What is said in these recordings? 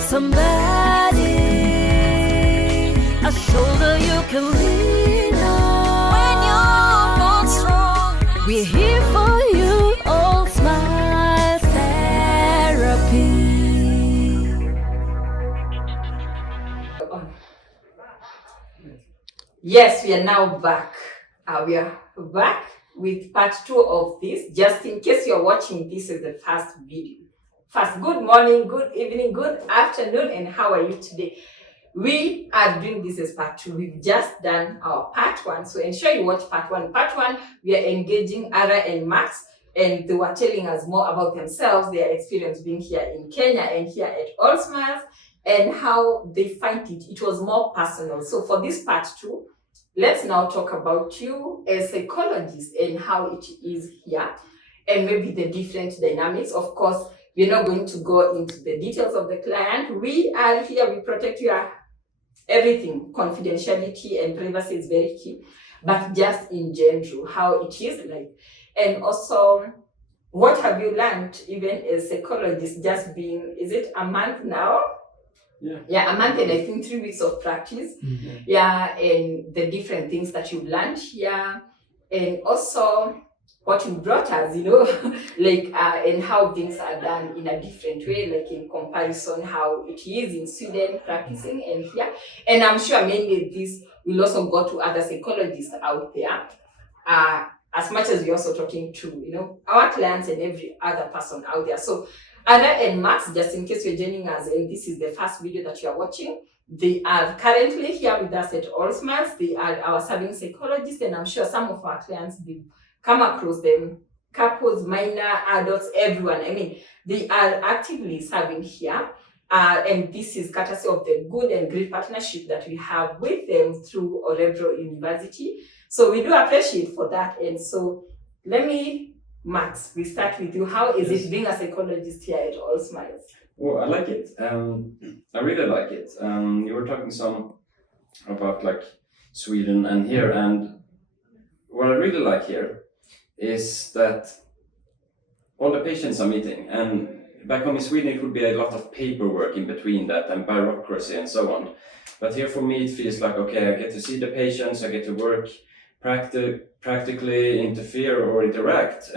Somebody, a shoulder you can lean on when you're not strong. We're here for you, All Smile Therapy. Yes, we are now back. We are back with part 2 of this. Just in case you're watching, this is the first video. First, good morning, good evening, good afternoon, and how are you today? We are doing this as part 2. We've just done our part 1, so ensure you watch part 1. Part 1, we are engaging Ara and Max, and they were telling us more about themselves, their experience being here in Kenya and here at All Smiles, and how they find it. It was more personal. So for this part 2, let's now talk about you as psychologists and how it is here, and maybe the different dynamics. Of course, we're not going to go into the details of the client. We are here, we protect your everything. Confidentiality and privacy is very key, but just in general, how it is like. And also, what have you learned, even as psychologists, just being, is it a month now? Yeah, a month and I think 3 weeks of practice. Mm-hmm. Yeah, and the different things that you've learned here, and also what you brought us, like, and how things are done in a different way, like in comparison how it is in Sweden practicing and here. And I'm sure mainly this will also go to other psychologists out there, as much as we're also talking to, our clients and every other person out there. So Ara and Max, just in case you're joining us and this is the first video that you are watching, they are currently here with us at All Smiles. They are our serving psychologists, and I'm sure some of our clients, they come across them, couples, minor, adults, everyone. I mean, they are actively serving here. And this is courtesy of the good and great partnership that we have with them through Orebro University. So we do appreciate for that. And so Max, we start with you. How is it being a psychologist here at All Smiles? Well, I like it. I really like it. You were talking some about like Sweden and here, and what I really like here is that all the patients are meeting, and back home in Sweden it would be a lot of paperwork in between that and bureaucracy and so on. But here for me it feels like, okay, I get to see the patients, I get to work practically interfere or interact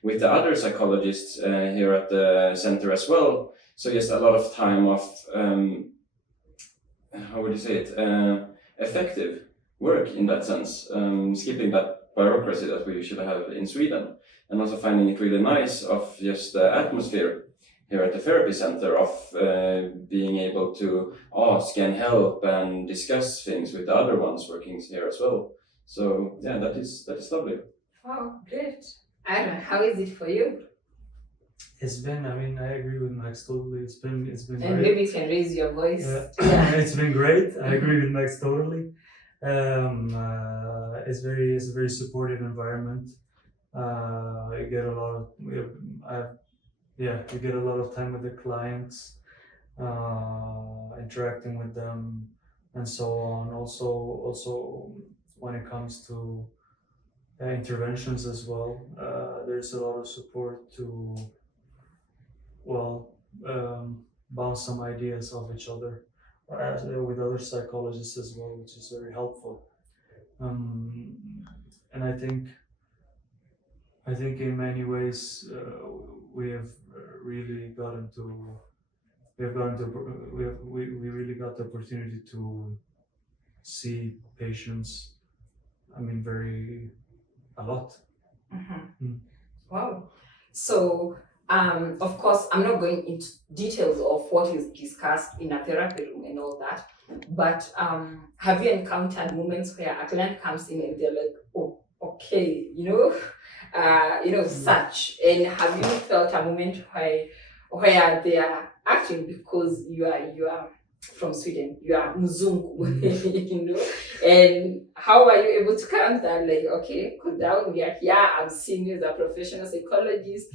with the other psychologists here at the center as well. So just a lot of time of, how would you say it, effective work in that sense, skipping that bureaucracy that we usually have in Sweden, and also finding it really nice of just the atmosphere here at the therapy center of being able to ask and help and discuss things with the other ones working here as well. So yeah, that is lovely. Wow, great. Ara, how is it for you? It's been, I agree with Max totally. It's been and great. Maybe you can raise your voice. Yeah. It's been great. I agree with Max totally. It's a very supportive environment. You get a lot of time with the clients, interacting with them, and so on. Also, when it comes to interventions as well, there's a lot of support to, bounce some ideas off each other with other psychologists as well, which is very helpful. And I think in many ways we really got the opportunity to see patients. A lot. Mm-hmm. Wow. So, of course, I'm not going into details of what is discussed in a therapy room and all that, but have you encountered moments where a client comes in and they're like, oh, okay, such, and have you felt a moment where they are acting because you are from Sweden, you are Mzungu, and how are you able to counter, like, okay, cool down, we are here, I'm seeing you as a professional psychologist.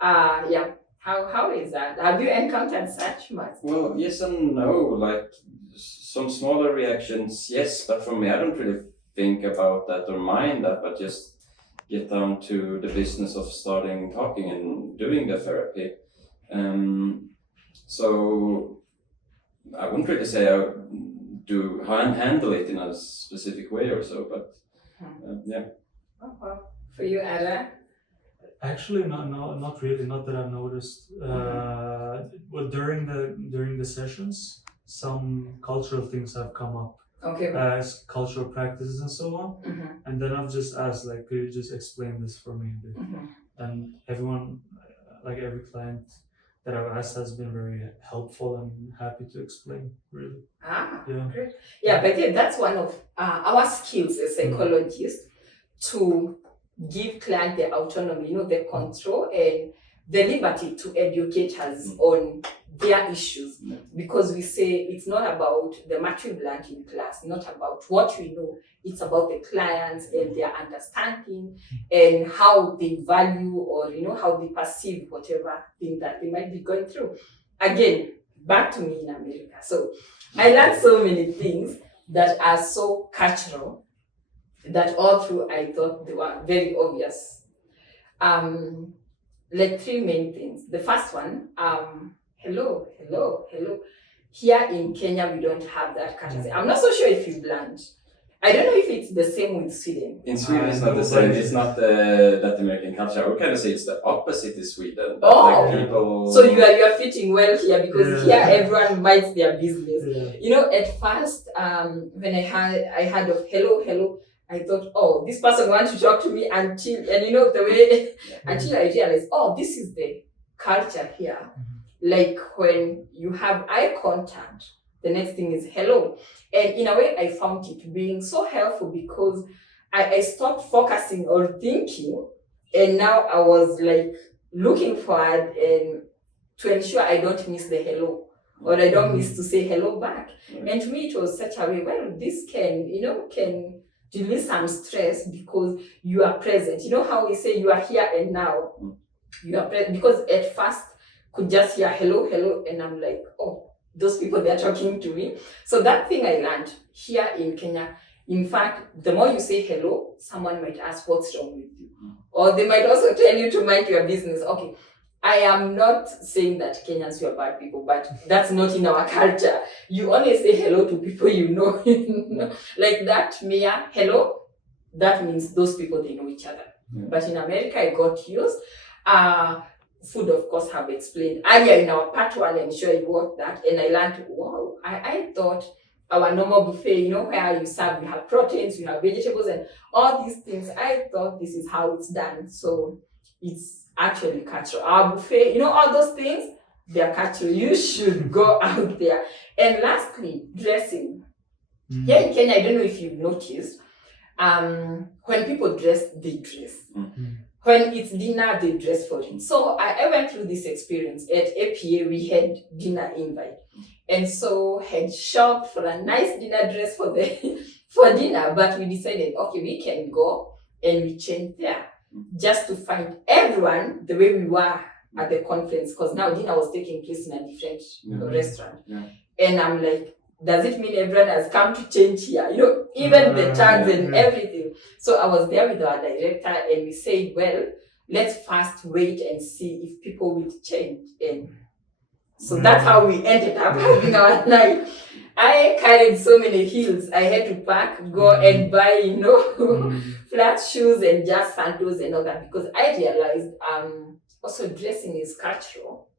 How is that? Have you encountered such much? Well, yes and no, like some smaller reactions, yes, but for me, I don't really think about that or mind that, but just get down to the business of starting talking and doing the therapy. So I wouldn't really say I do handle it in a specific way or so, but yeah. For you, Ara? Actually, not really. Not that I've noticed. Well, during the sessions, some cultural things have come up, Okay. as cultural practices and so on. And then I've just asked, like, could you just explain this for me a bit? And everyone, like every client that I've asked, has been very helpful and happy to explain. Really. Great. Yeah, but yeah, that's one of our skills as psychologists, to give client the autonomy, the control and the liberty to educate us on their issues. Because we say it's not about the material we've learned in class, not about what we know, it's about the clients and their understanding and how they value, or how they perceive whatever thing that they might be going through. Again, back to me in America. So I learned so many things that are so cultural that all through I thought they were very obvious. Like three main things. The first one, hello. Here in Kenya, we don't have that courtesy. I'm not so sure if you've learned. I don't know if it's the same with Sweden. In Sweden, it's not the same. It's not that American culture. I would kind of say it's the opposite in Sweden. People... So you are fitting well here, because here everyone minds their business. At first, when I heard of hello, I thought, oh, this person wants to talk to me until I realized, oh, this is the culture here. Like when you have eye contact, the next thing is hello. And in a way, I found it being so helpful, because I stopped focusing or thinking, and now I was like looking forward and to ensure I don't miss the hello, or I don't miss to say hello back. And to me, it was such a way, well, this can release some stress, because you are present. You know how we say you are here and now? You are present, because at first could just hear hello, and I'm like, oh, those people, they're talking to me. So that thing I learned here in Kenya. In fact, the more you say hello, someone might ask what's wrong with you. Or they might also tell you to mind your business. Okay, I am not saying that Kenyans are bad people, but that's not in our culture. You only say hello to people you know. Like that, Mia, hello, that means those people, they know each other. But in America, I got used. Food, of course, have explained earlier in our part one, I'm sure you worked that, and I learned, wow, I thought our normal buffet, where you serve, you have proteins, you have vegetables, and all these things, I thought this is how it's done. So it's actually cultural. Our buffet, all those things, they're cultural. You should go out there. And lastly, dressing. Here in Kenya, I don't know if you've noticed, when people dress, they dress. When it's dinner, they dress for it. So I went through this experience. At APA, we had dinner invite. And so had shopped for a nice dinner dress for dinner. But we decided, okay, we can go and we change there, just to find everyone the way we were at the conference. Because now dinner was taking place in a different restaurant. And I'm like, does it mean everyone has come to change here? Even the tags and everything. So I was there with our director, and we said, well, let's first wait and see if people will change. And so that's how we ended up having our night. I carried so many heels. I had to pack, go and buy, flat shoes and just sandals and all that, because I realized also dressing is cultural.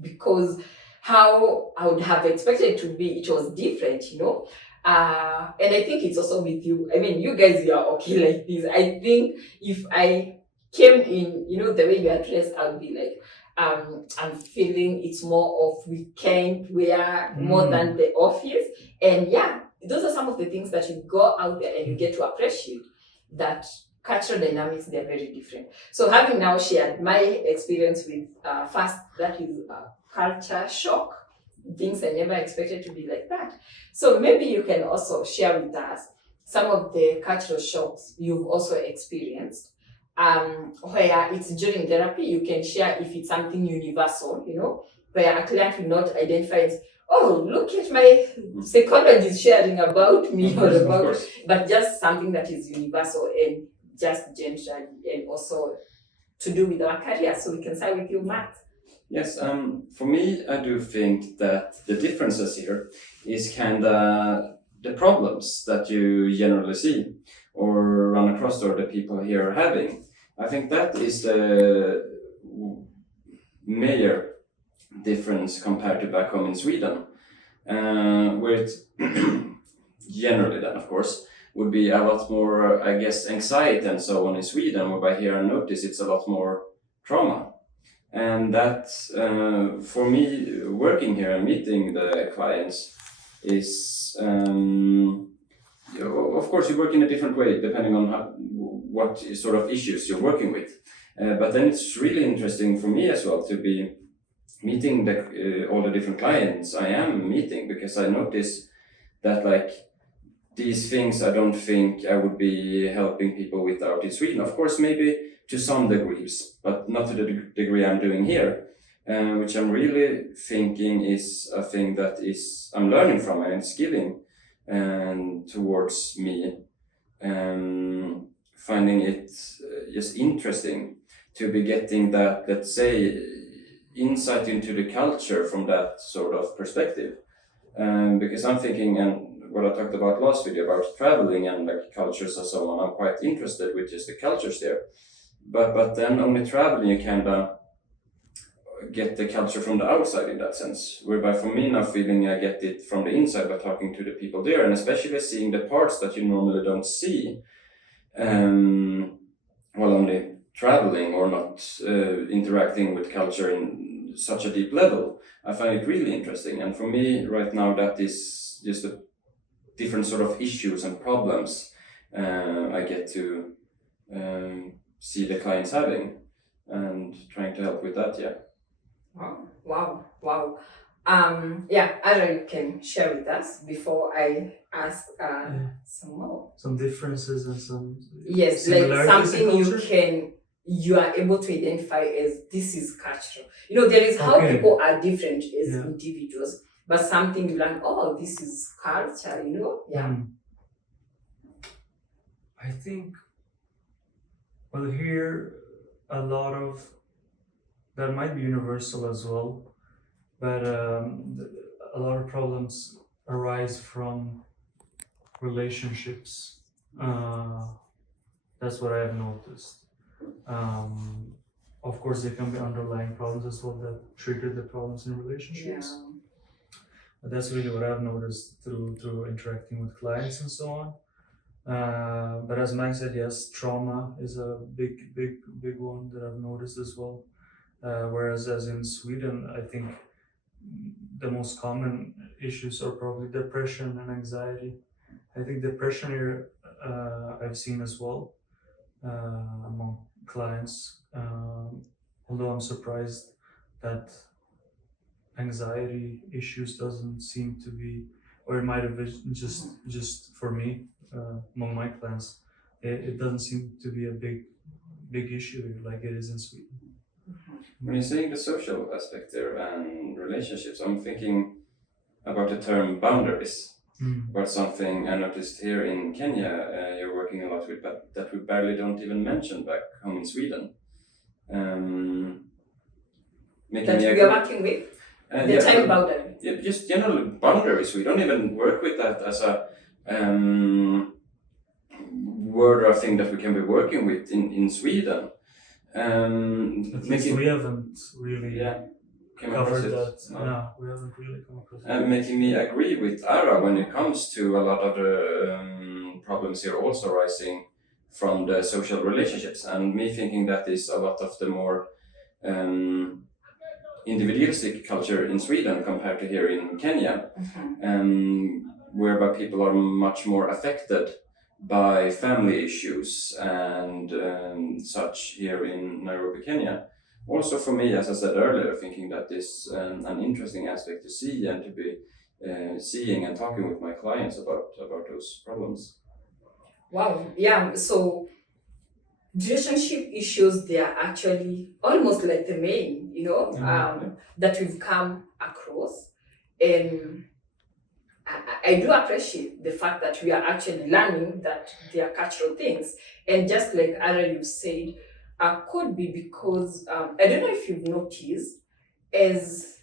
Because how I would have expected it to be, it was different, and I think it's also with you. I mean, you guys, you are okay like this. I think if I came in, the way you are dressed, I would be like, I'm feeling it's more of weekend wear more than the office. And yeah, those are some of the things that you go out there and you get to appreciate, that cultural dynamics, they're very different. So having now shared my experience with first, that is culture shock, things I never expected to be like that. So maybe you can also share with us some of the cultural shocks you've also experienced, where it's during therapy. You can share if it's something universal, where a client will not identify it, oh, look at my psychologist sharing about me, or about, but just something that is universal and just general, and also to do with our career. So we can start with you, Matt. Yes, for me, I do think that the differences here is kind of the problems that you generally see or run across, or the people here are having. I think that is the major difference compared to back home in Sweden, where it generally then, of course, would be a lot more, I guess, anxiety and so on in Sweden, whereby here I notice it's a lot more trauma. And that, for me, working here and meeting the clients is, of course, you work in a different way depending on what sort of issues you're working with. But then it's really interesting for me as well to be meeting all the different clients I am meeting, because I notice that like these things I don't think I would be helping people with out in Sweden. Of course, maybe to some degrees, but not to the degree I'm doing here, which I'm really thinking is a thing that is I'm learning from and it's giving towards me, finding it just interesting to be getting that, let's say, insight into the culture from that sort of perspective, because I'm thinking, and what I talked about last video about traveling and like cultures and so on, I'm quite interested with just the cultures there. But then only traveling you kind of get the culture from the outside in that sense. Whereby for me now feeling I get it from the inside by talking to the people there, and especially seeing the parts that you normally don't see while only traveling or not interacting with culture in such a deep level. I find it really interesting, and for me right now that is just a different sort of issues and problems I get to see the clients having and trying to help with that. Yeah. Wow. Yeah, Ara, you can share with us before I ask some more. Some differences and some Yes, like similarities in something culture? you are able to identify as this is cultural. You know, there is how Okay. people are different as Yeah. individuals, but something you learn, oh, this is culture, you know? Yeah. I think, well, here a lot of that might be universal as well, but a lot of problems arise from relationships. That's what I have noticed. Of course, there can be underlying problems as well that trigger the problems in relationships. Yeah. But that's really what I've noticed through interacting with clients and so on. But as Max said, yes, trauma is a big one that I've noticed as well. Whereas as in Sweden, I think the most common issues are probably depression and anxiety. I think depression here I've seen as well among clients, although I'm surprised that anxiety issues doesn't seem to be, or it might have been just for me among my clients, it doesn't seem to be a big issue like it is in Sweden. When you're saying the social aspect there and relationships, I'm thinking about the term boundaries. About something I noticed here in Kenya, you're working a lot with, but that we barely don't even mention back home in Sweden. That we are working with? The time boundary? Yeah, just general boundaries. We don't even work with that as a word or thing that we can be working with in Sweden. At least we haven't really covered it. that. No, we haven't really come across it. And making me agree with Ara when it comes to a lot of the problems here also arising from the social relationships, and me thinking that is a lot of the more individualistic culture in Sweden compared to here in Kenya, whereby people are much more affected by family issues and such here in Nairobi, Kenya. Also for me, as I said earlier, thinking that is an interesting aspect to see and to be seeing and talking with my clients about those problems. Wow, yeah, so relationship issues, they are actually almost like the main, you know, that we've come across. And I do appreciate the fact that we are actually learning that they are cultural things. And just like Ara, you said, could be because, I don't know if you've noticed, as,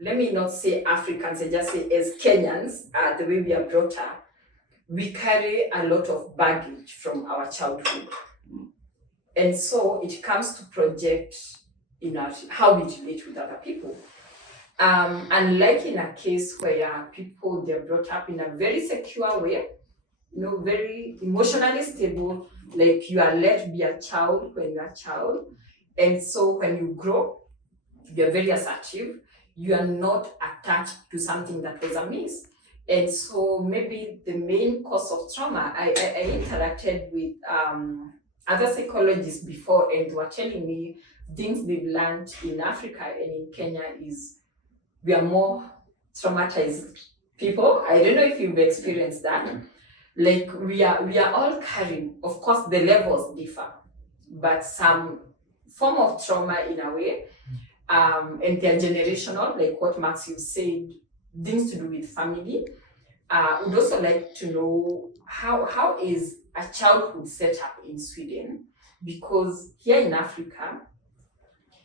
let me not say Africans, I just say as Kenyans, the way we are brought up, we carry a lot of baggage from our childhood. And so it comes to project in our, how we relate with other people. Unlike in a case where people, they're brought up in a very secure way, very emotionally stable, like you are let to be a child when you're a child. And so when you grow, you're very assertive, you are not attached to something that was amiss. And so maybe the main cause of trauma, I interacted with other psychologists before, and they were telling me things they've learned in Africa and in Kenya is we are more traumatized people. I don't know if you've experienced that. Like we are all carrying, of course the levels differ, but some form of trauma in a way, and they're generational, like what Max you said, things to do with family. Would also like to know how is a childhood set up in Sweden, because here in Africa,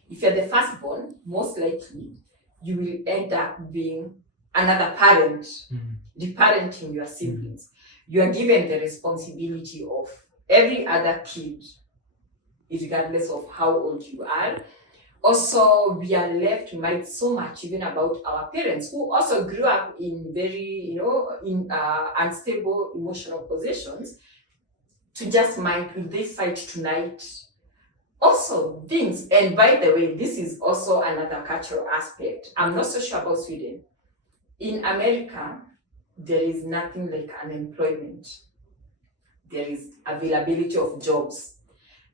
if you're the firstborn, most likely you will end up being another parent, reparenting your siblings. You are given the responsibility of every other kid, regardless of how old you are. Also, we are left to mind so much even about our parents, who also grew up in very, unstable emotional positions, to just mind, will they fight tonight? Also, things, and by the way, this is also another cultural aspect. I'm not so sure about Sweden. In America, there is nothing like unemployment. There is availability of jobs.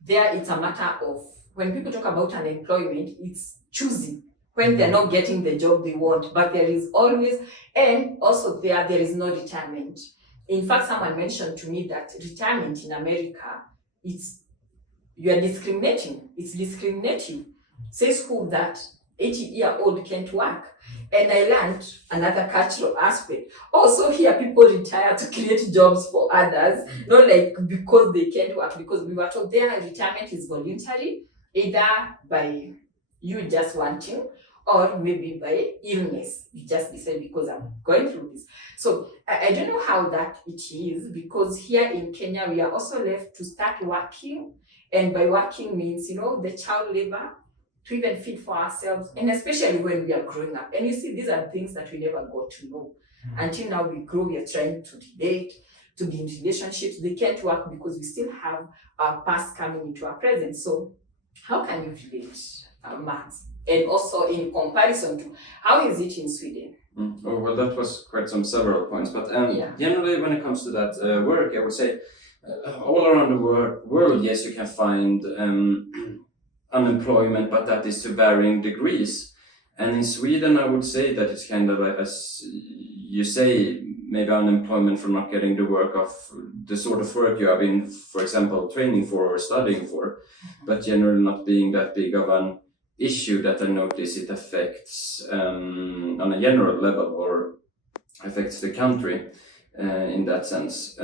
There, it's a matter of, when people talk about unemployment, it's choosing when they're not getting the job they want, but there is always, and also there is no retirement. In fact, someone mentioned to me that retirement in America, you are discriminating. It's discriminative. Says who that 80-year-old can't work. And I learned another cultural aspect. Also here, people retire to create jobs for others, not like because they can't work, because we were told their retirement is voluntary, either by you just wanting, or maybe by illness. You just decide because I'm going through this. So I don't know how that it is, because here in Kenya, we are also left to start working. And by working means, the child labor, to even feed for ourselves, and especially when we are growing up. And you see, these are things that we never got to know. Until now we grow, we are trying to date, to be in relationships. They can't work because we still have our past coming into our present. So how can you relate, Max? And also in comparison to, how is it in Sweden? Oh, well, that was quite several points. But generally, when it comes to that work, I would say all around the world, yes, you can find unemployment, but that is to varying degrees. And in Sweden, I would say that it's kind of, as you say, maybe unemployment for not getting the work of the sort of work you have been, for example, training for or studying for, but generally not being that big of an issue that I notice it affects on a general level, or affects the country in that sense.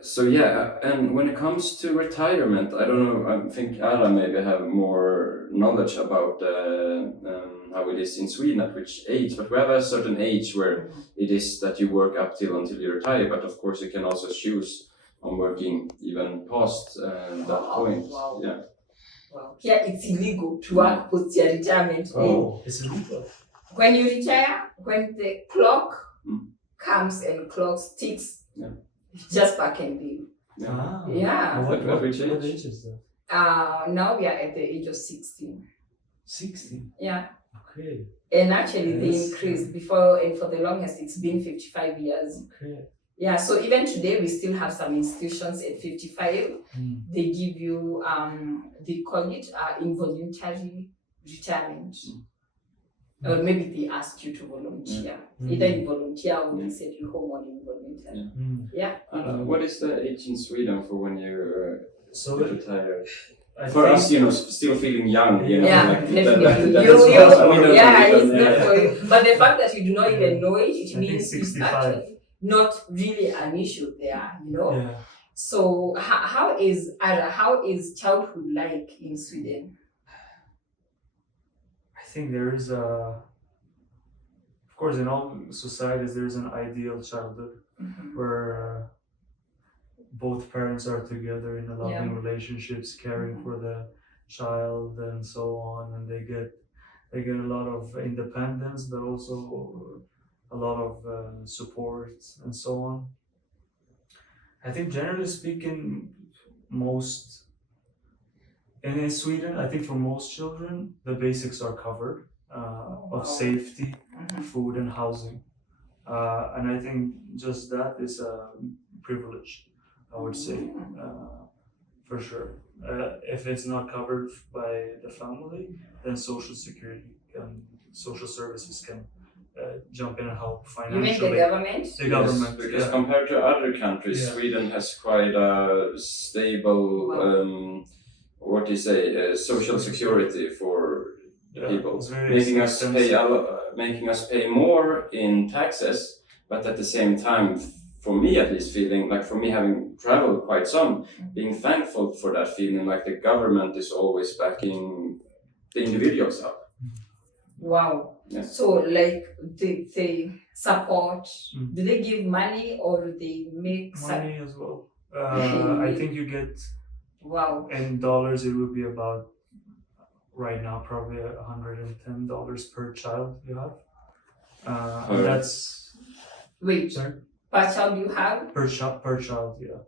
So yeah, and when it comes to retirement, I don't know, I think Ara maybe have more knowledge about how it is in Sweden, at which age, but we have a certain age where it is that you work up until you retire, but of course you can also choose on working even past that point. Wow. Yeah. Wow. Here it's illegal to work post your retirement. Oh, it's illegal. When you retire, when the clock comes and clock ticks, just back and leave. Yeah. What age is that? Now we are at the age of 16. 16? Yeah. Okay. And actually they increased before, and for the longest it's been 55 years. Okay. Yeah, so even today we still have some institutions at 55. They give you, they call it involuntary retirement. Or maybe they ask you to volunteer. Either you volunteer or they send you home or you volunteer. Yeah. What is the age in Sweden for when you retire? For us, still feeling young, Yeah, like definitely. It's definitely. But the fact that you do not even know it, it means it's actually not really an issue there, Yeah. So how is childhood like in Sweden? I think there is of course, in all societies, there's an ideal childhood where both parents are together in a loving relationships, caring for the child and so on, and they get a lot of independence, but also a lot of support and so on. I think generally speaking, in Sweden, I think for most children, the basics are covered of safety, food, and housing. And I think just that is a privilege, I would say, for sure. If it's not covered by the family, then social security and social services can jump in and help financially. You mean the government? The government, yes, because compared to other countries, Sweden has quite a stable, what do you say, social security for people, making us pay more in taxes, but at the same time, for me at least, feeling like, for me having traveled quite some, being thankful for that feeling like the government is always backing the individuals up. Wow. Yeah. So like they support, do they give money or do they make money as well? I think you get, in dollars it would be about, right now, probably $110 per child you have. And that's... Wait, sorry? Per child you have? Per child, yeah.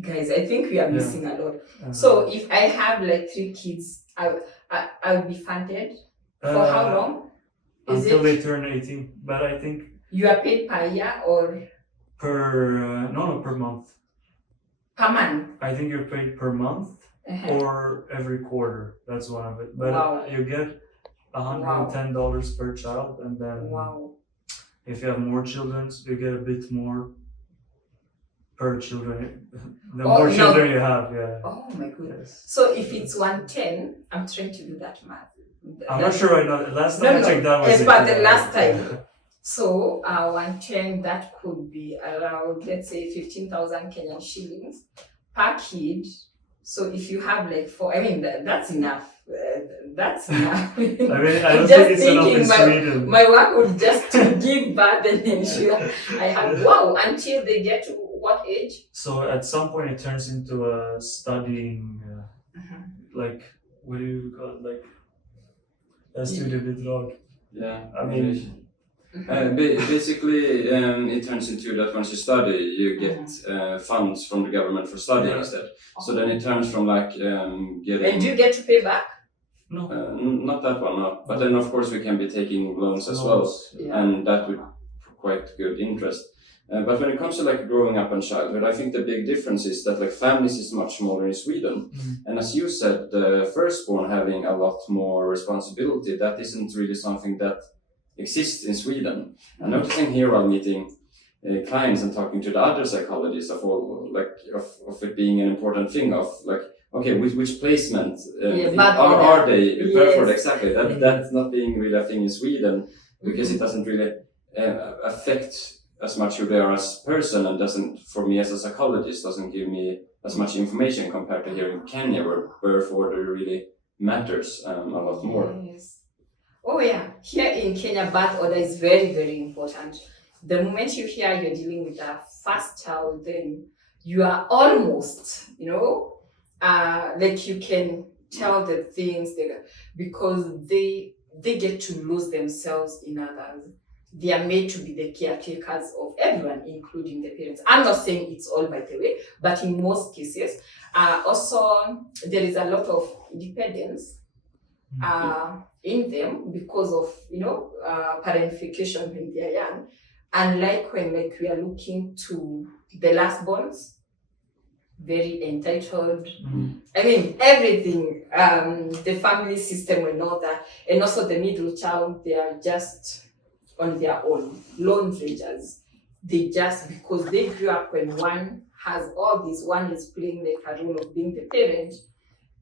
Guys, I think we are missing a lot. So if I have like 3 kids, I'll be funded? For how long? Until they turn 18. But I think... You are paid per year or? Per month. Per month? I think you're paid per month. Or every quarter, that's one of it. But you get $110 per child, and then if you have more children, you get a bit more per children. The more children you have, Oh my goodness. So if it's 110, I'm trying to do that math. I'm not sure right now. Last time I checked that was but the last time. So 110, that could be around, let's say, 15,000 Kenyan shillings per kid. So if you have like 4, I mean, that's enough. That's enough. I mean, I don't think it's enough in Sweden. My work would just to give birth and ensure I have, until they get to what age? So at some point it turns into a studying, like, what do you call it? Like, a studiebidrag. Yeah. I mean... basically, it turns into that once you study, you get funds from the government for studying instead. So then it turns from like getting... And do you get to pay back? No. Not that one, no. But then of course we can be taking loans as well, and that would quite good interest. But when it comes to like growing up in childhood, I think the big difference is that like families is much smaller in Sweden. And as you said, the firstborn having a lot more responsibility, that isn't really something that exists in Sweden. I'm noticing here while meeting clients and talking to the other psychologists of all, like of it being an important thing of like, okay, which placement are they prepared for? Exactly. That's not being really a thing in Sweden, because it doesn't really affect as much who they are as person, and doesn't, for me as a psychologist, doesn't give me as much information compared to here in Kenya, where birth order really matters a lot more. Yes. Oh yeah, here in Kenya, birth order is very, very important. The moment you hear you're dealing with a first child, then you are almost, like you can tell the things because they get to lose themselves in others. They are made to be the caretakers of everyone, including the parents. I'm not saying it's all, by the way, but in most cases, also there is a lot of dependence in them because of parentification when they are young. Unlike when we are looking to the last borns, very entitled. I mean, everything, the family system and all that, and also the middle child, they are just on their own, lone rangers. They just, because they grew up when one has all this, one is playing like a role of being the parent,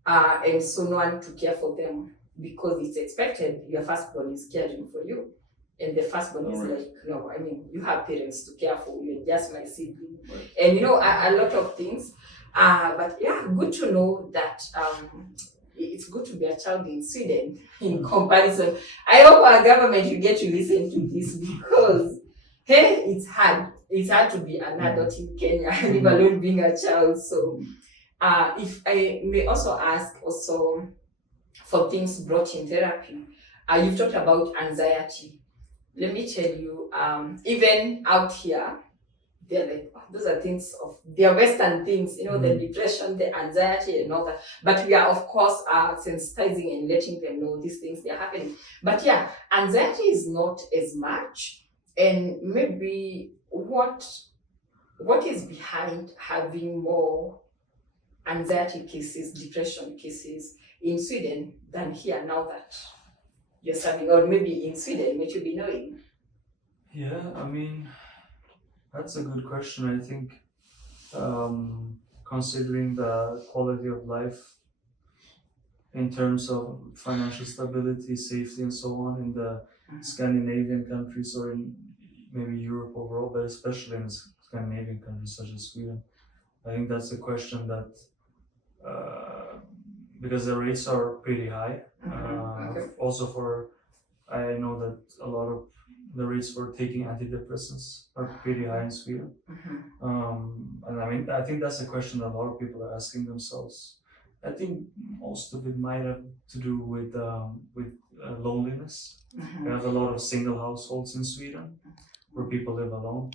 and so no one to care for them, because it's expected your firstborn is caring for you. And the firstborn is like, no, I mean, you have parents to care for, you're just my sibling. And a lot of things. But yeah, good to know that it's good to be a child in Sweden in comparison. I hope our government will get to listen to this because hey, it's hard. It's hard to be an adult in Kenya, leave alone being a child. So if I may also ask also for things brought in therapy, you've talked about anxiety. Let me tell you, even out here, they're like, oh, those are things of, they're Western things, you know, the depression, the anxiety and all that. But we are, of course, sensitizing and letting them know these things, they're happening. But yeah, anxiety is not as much. And maybe what is behind having more anxiety cases, depression cases in Sweden than here now that you're serving, or maybe in Sweden, which you'll be knowing? Yeah, I mean, that's a good question. I think considering the quality of life in terms of financial stability, safety, and so on in the Scandinavian countries or in maybe Europe overall, but especially in Scandinavian countries such as Sweden, I think that's a question that because the rates are pretty high. Also I know that a lot of the rates for taking antidepressants are pretty high in Sweden. And I mean, I think that's a question that a lot of people are asking themselves. I think most of it might have to do with loneliness. We have a lot of single households in Sweden where people live alone.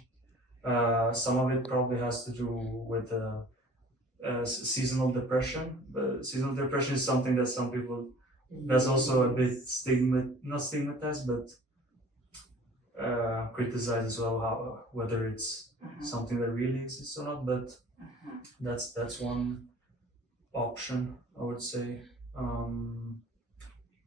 Some of it probably has to do with seasonal depression. But seasonal depression is something that some people, that's also a bit not stigmatized, but criticized as well, whether it's something that really exists or not. But that's one option, I would say.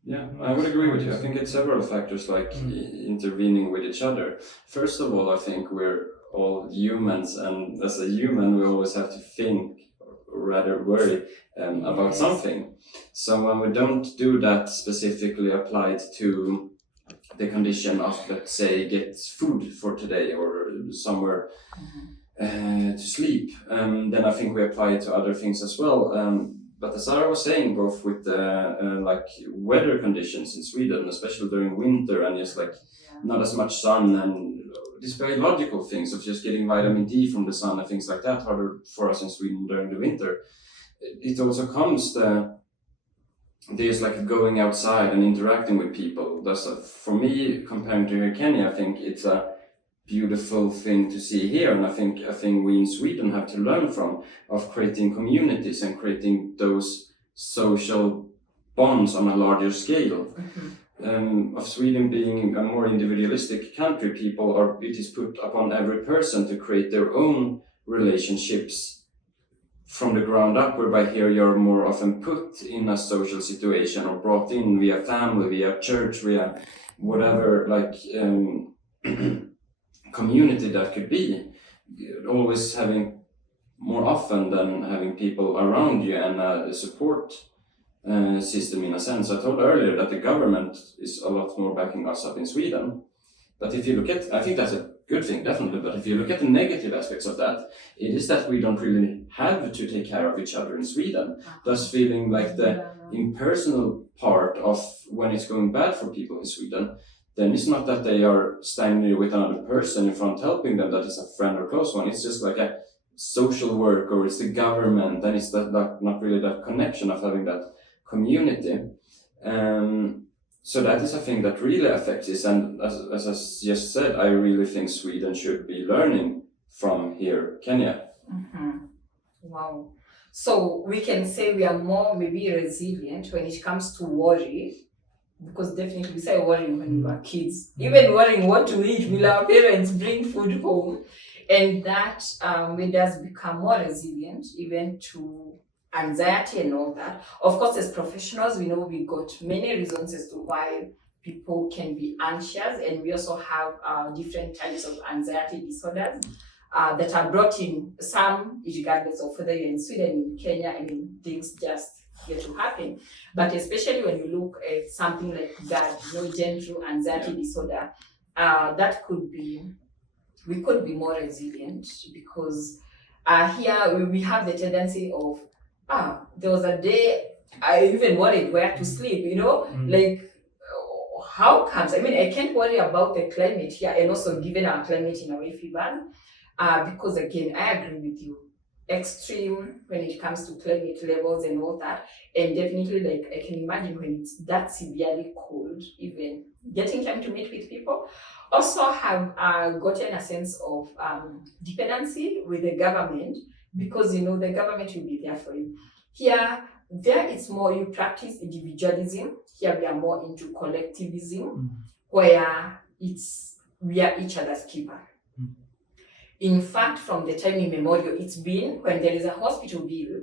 Yeah, I would agree with you. I think it's several factors like intervening with each other. First of all, I think we're all humans, and as a human, we always have to think, or rather worry about something. So when we don't do that specifically applied to the condition of, let's say, get food for today or somewhere to sleep, then I think we apply it to other things as well. But as Ara was saying, both with the like weather conditions in Sweden, especially during winter, and just like not as much sun, and these very logical things of just getting vitamin D from the sun and things like that, harder for us in Sweden during the winter. It also comes there's like going outside and interacting with people. That's for me, comparing to here Kenya, I think it's a beautiful thing to see here, and I think we in Sweden have to learn from, of creating communities and creating those social bonds on a larger scale. Of Sweden being a more individualistic country, it is put upon every person to create their own relationships from the ground up, whereby here you're more often put in a social situation or brought in via family, via church, via whatever community that could be, always having more often than having people around you and a support system in a sense. I told earlier that the government is a lot more backing us up in Sweden, but if you look at, I think that's a good thing, definitely, but if you look at the negative aspects of that, it is that we don't really have to take care of each other in Sweden, thus feeling like the impersonal part of when it's going bad for people in Sweden, then it's not that they are standing there with another person in front helping them that is a friend or close one. It's just like a social work, or it's the government, and it's that not really that connection of having that community. So that is a thing that really affects this, and as I just said, I really think Sweden should be learning from here, Kenya. Wow. So we can say we are more maybe resilient when it comes to worry. Because definitely we say worrying when we were kids. Even worrying what to eat, will our parents bring food home? And that made us become more resilient even to anxiety and all that. Of course, as professionals, we know we got many reasons as to why people can be anxious, and we also have different types of anxiety disorders that are brought in, some regardless of whether you're in Sweden, in Kenya, I mean, things just get to happen. But especially when you look at something like that, gender anxiety disorder, that we could be more resilient, because here we have the tendency of, there was a day I even worried where to sleep, like how comes, I mean, I can't worry about the climate here and also given our climate in our fever, because again, I agree with you. Extreme when it comes to climate levels and all that, and definitely like I can imagine when it's that severely cold, even getting time to meet with people. Also have gotten a sense of dependency with the government, because the government will be there for you. There it's more you practice individualism. Here we are more into collectivism, where we are each other's keeper. In fact, from the time immemorial, it's been when there is a hospital bill,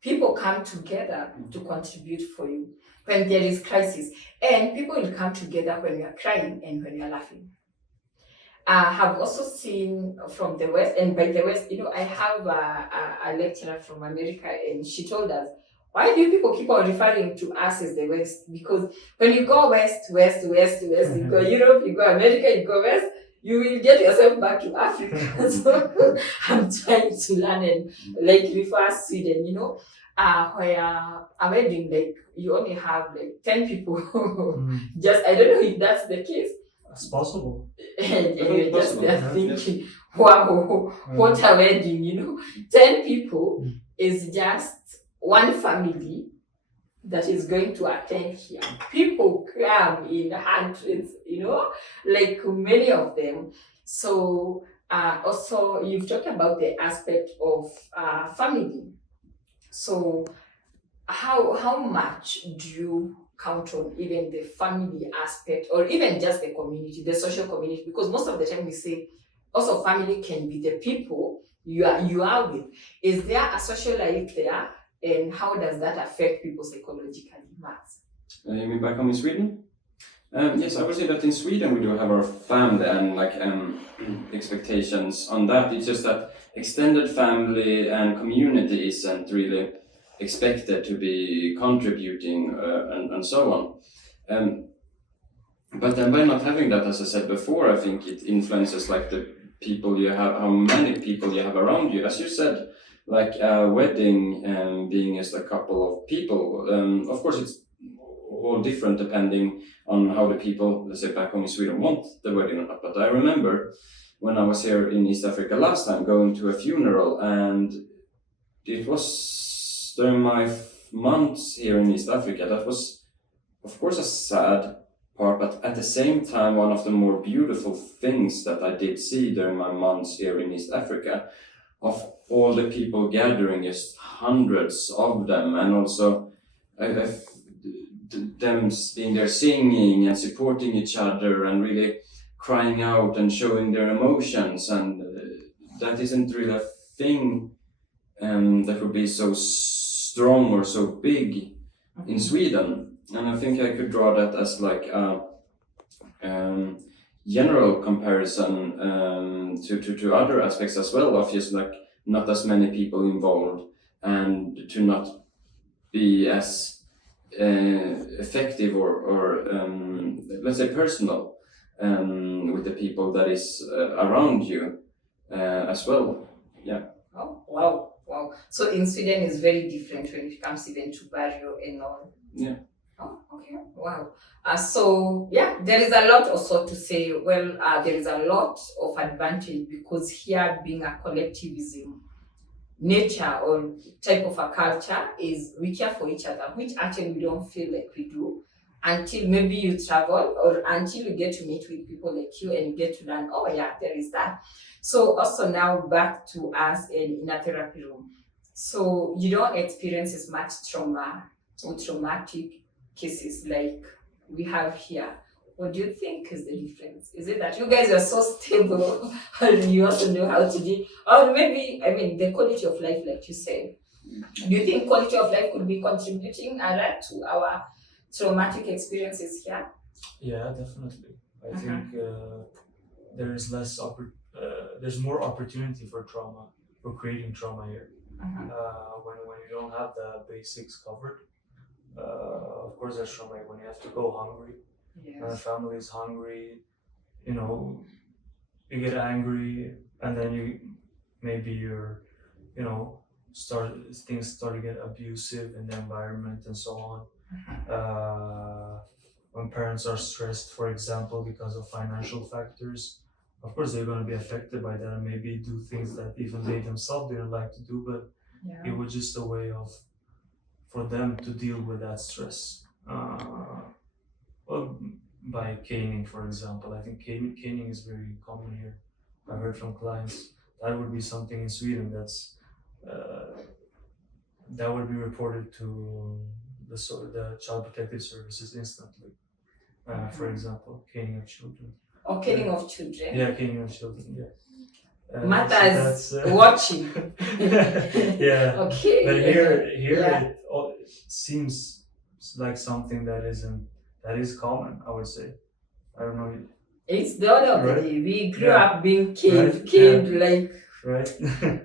people come together to contribute for you. When there is crisis, and people will come together when you are crying and when you are laughing. I have also seen from the West, and by the West, I have a lecturer from America, and she told us, why do people keep on referring to us as the West? Because when you go West, you go Europe, you go America, you go West, you will get yourself back to Africa. So I'm trying to learn and like refer Sweden, where a wedding, like you only have like 10 people. Just, I don't know if that's the case. It's possible. And you're just there thinking, wow, what a wedding, 10 people is just one family that is going to attend here. People come in hundreds, like many of them. So also you've talked about the aspect of family. So how much do you count on even the family aspect, or even just the community, the social community? Because most of the time we say also family can be the people you are with. Is there a social life there? And how does that affect people psychologically, Max? You mean back home in Sweden? Yes, I would say that in Sweden we do have our family and like expectations on that. It's just that extended family and community isn't really expected to be contributing and so on. But then by not having that, as I said before, I think it influences like the people you have, how many people you have around you. As you said, like a wedding being as a couple of people, of course it's all different depending on how the people, let's say back home in Sweden, want the wedding or not. But I remember when I was here in East Africa last time going to a funeral, and it was during my months here in East Africa, that was of course a sad part, but at the same time one of the more beautiful things that I did see during my months here in East Africa, of all the people gathering, just hundreds of them, and also them being there singing and supporting each other and really crying out and showing their emotions, and that isn't really a thing that would be so strong or so big in Sweden. And I think I could draw that as like a general comparison to other aspects as well, of just like not as many people involved, and to not be as effective or let's say personal with the people that is around you as well. Yeah. Oh, wow. So in Sweden is very different when it comes even to barrio and all. Yeah. Oh, okay. Wow. So yeah, there is a lot also to say. Well, there is a lot of advantage, because here being a collectivism nature or type of a culture is we care for each other, which actually we don't feel like we do until maybe you travel, or until you get to meet with people like you and you get to learn, oh yeah, there is that. So also now back to us in a therapy room. So you don't experience as much trauma or traumatic cases like we have here. What do you think is the difference? Is it that you guys are so stable and you also know how to deal? Or maybe, I mean, the quality of life, like you said. Do you think quality of life could be contributing to our traumatic experiences here? Yeah, definitely. I think there is there's more opportunity for trauma, for creating trauma here. When you don't have the basics covered. Of course, there's trauma when you have to go hungry. Yes. When a family is hungry, you get angry, and then you're things start to get abusive in the environment and so on. When parents are stressed, for example, because of financial factors, of course they're going to be affected by that and maybe do things that even they themselves didn't like to do, but it was just a way of for them to deal with that stress. Well, by caning, for example, I think caning is very common here. I heard from clients that would be something in Sweden that would be reported to the child protective services instantly. For example, caning of children. Or caning of children. Yeah, caning of children. Yeah. Mothers watching. Yeah. Okay. But here it seems like something that is common. I would say. I don't know. It's the order of the day. We grew up being caned, like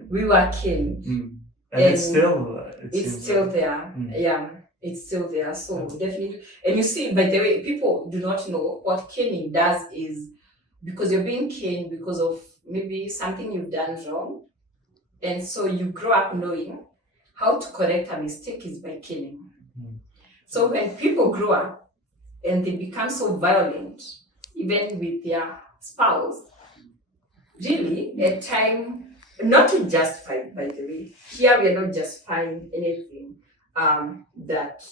we were caned. And it's still there. Yeah, it's still there. So definitely, and you see, by the way, people do not know what caning does is because you're being caned because of maybe something you've done wrong, and so you grow up knowing how to correct a mistake is by caning. So when people grow up and they become so violent, even with their spouse, really, at time, not to justify, by the way, here we are not justifying anything that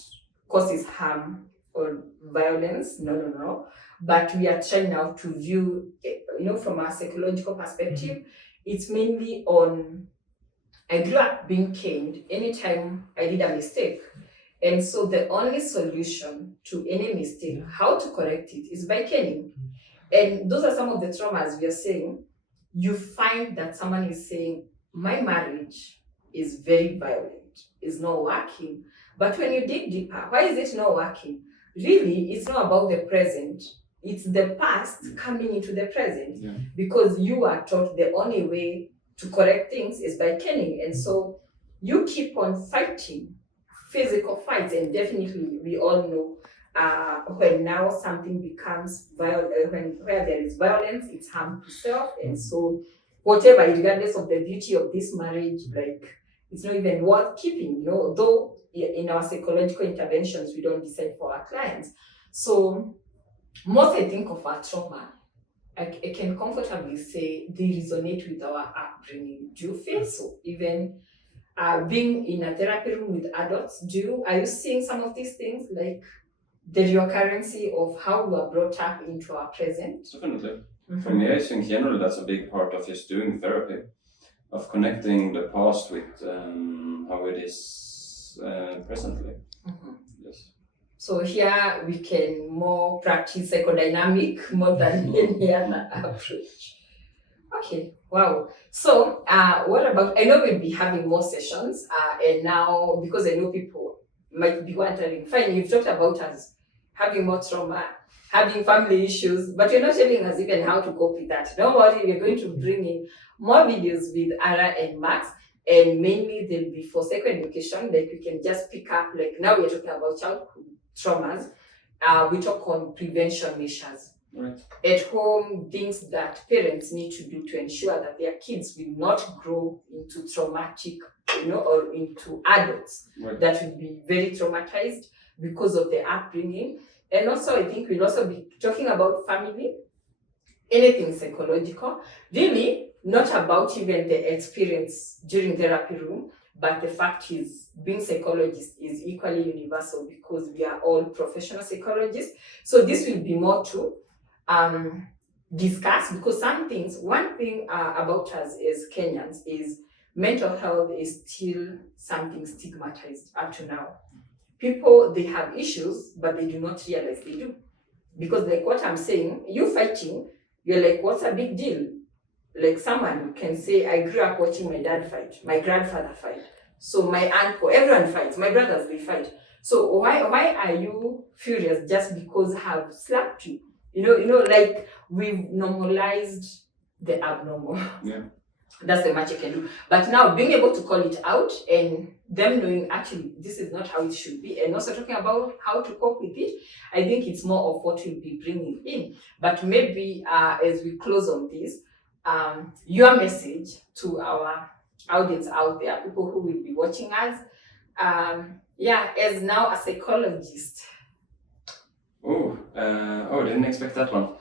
causes harm or violence, no. But we are trying now to view, from a psychological perspective, it's mainly on, I grew up being caned anytime I did a mistake. And so the only solution to any mistake, how to correct it, is by caning. And those are some of the traumas we are saying. You find that someone is saying, my marriage is very violent, is not working. But when you dig deeper, why is it not working? Really, it's not about the present. It's the past coming into the present. Because you are taught the only way to correct things is by caning. And so you keep on fighting physical fights. And definitely we all know when now something becomes where there is violence, it's harm to self. And so whatever, regardless of the beauty of this marriage, like it's not even worth keeping, though in our psychological interventions we don't decide for our clients. So most, I think, of our trauma, I can comfortably say they resonate with our upbringing. Do you feel so? Even being in a therapy room with adults, are you seeing some of these things, like the recurrency of how we are brought up into our present? Definitely. For me, I think generally that's a big part of just doing therapy, of connecting the past with how it is presently. Yes. So here we can more practice psychodynamic more than any other approach. Okay, wow. So what about, I know we'll be having more sessions and now, because I know people might be wondering, fine, you've talked about us having more trauma, having family issues, but you're not telling us even how to cope with that. Don't worry, we're going to bring in more videos with Ara and Max, and mainly they'll be for psychoeducation, like we can just pick up, like now we're talking about childhood traumas, we talk on prevention measures. Right. At home, things that parents need to do to ensure that their kids will not grow into traumatic, or into adults that will be very traumatized because of their upbringing. And also, I think we'll also be talking about family, anything psychological, really not about even the experience during therapy room, but the fact is being psychologists is equally universal because we are all professional psychologists. So this will be more to discuss, because one thing about us as Kenyans is mental health is still something stigmatized up to now. People, they have issues, but they do not realize they do. Because like what I'm saying, you fighting, you're like, what's a big deal? Like someone can say, I grew up watching my dad fight, my grandfather fight. So my uncle, everyone fights, my brothers, they fight. So why are you furious just because I have slapped you? Like we've normalized the abnormal. Yeah. That's the much you can do. But now being able to call it out and them knowing actually this is not how it should be, and also talking about how to cope with it, I think it's more of what we'll be bringing in. But maybe as we close on this, your message to our audience out there, people who will be watching us. As now a psychologist. Didn't expect that one.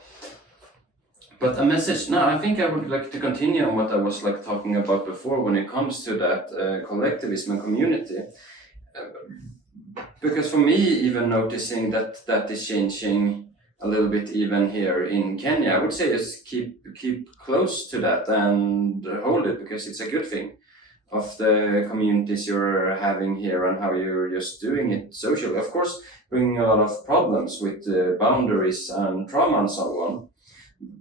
But a message. No, I think I would like to continue on what I was like talking about before when it comes to that collectivism and community. Because for me, even noticing that is changing a little bit even here in Kenya, I would say just keep close to that and hold it, because it's a good thing of the communities you're having here and how you're just doing it socially. Of course, bringing a lot of problems with boundaries and trauma and so on.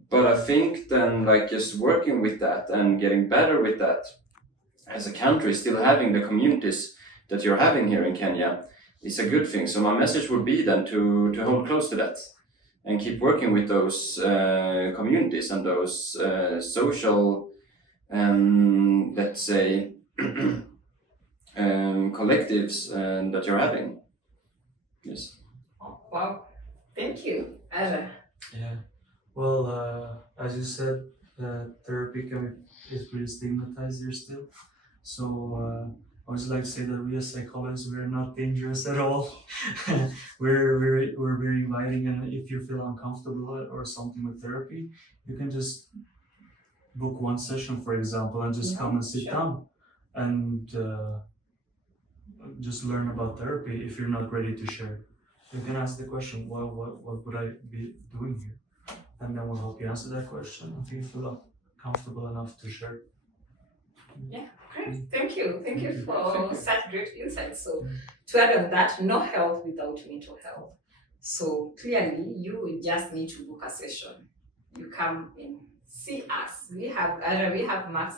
But I think then like just working with that and getting better with that as a country, still having the communities that you're having here in Kenya is a good thing. So my message would be then to hold close to that and keep working with those communities and those social, let's say, collectives that you're having. Yes. Oh, wow, thank you, Ara. Yeah. Well, as you said, therapy is pretty stigmatized here still. So I always like to say that we as psychologists, we're not dangerous at all. we're very inviting, and if you feel uncomfortable or something with therapy, you can just book one session, for example, and just come and sit down and just learn about therapy. If you're not ready to share, you can ask the question, what would I be doing here? And then we'll help you answer that question until you feel comfortable enough to share. Yeah, great. Thank you for such great insights. So to add on that, no health without mental health. So clearly you just need to book a session. You come and see us. We have Ara, we have Max,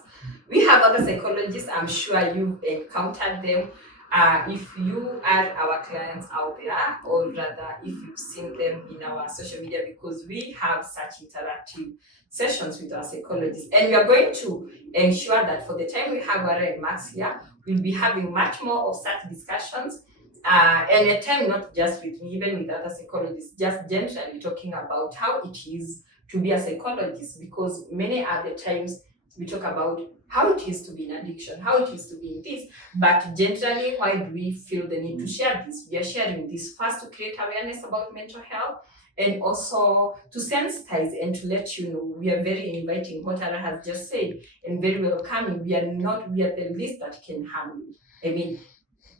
we have other psychologists. I'm sure you've encountered them. If you are our clients out there, or rather if you've seen them in our social media, because we have such interactive sessions with our psychologists, and we are going to ensure that for the time we have Ara and Max here, we'll be having much more of such discussions, and a time not just with me, even with other psychologists, just generally talking about how it is to be a psychologist, because many other times we talk about how it is to be in addiction, how it is to be in this, but generally, why do we feel the need to share this? We are sharing this first to create awareness about mental health, and also to sensitize and to let you know we are very inviting, what Ara has just said, and very welcoming. We are the least that can harm you. I mean,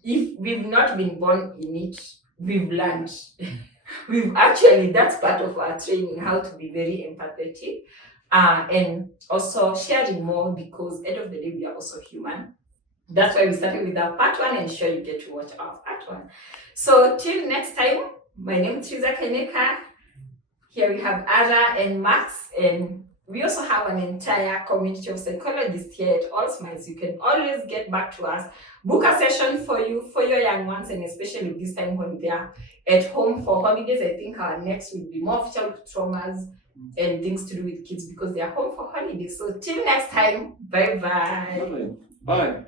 if we've not been born in it, we've learned. We've actually, that's part of our training, how to be very empathetic. And also sharing more, because end of the day we are also human. That's why we started with our part one, and sure you get to watch our part one. So till next time, my name is Trizah. Here we have Ara and Max, and we also have an entire community of psychologists here at All Smiles. You can always get back to us, book a session for you, for your young ones, and especially this time when they are at home for holidays. I think our next will be more of childhood traumas and things to do with kids, because they are home for holidays. So till next time, bye bye. Bye.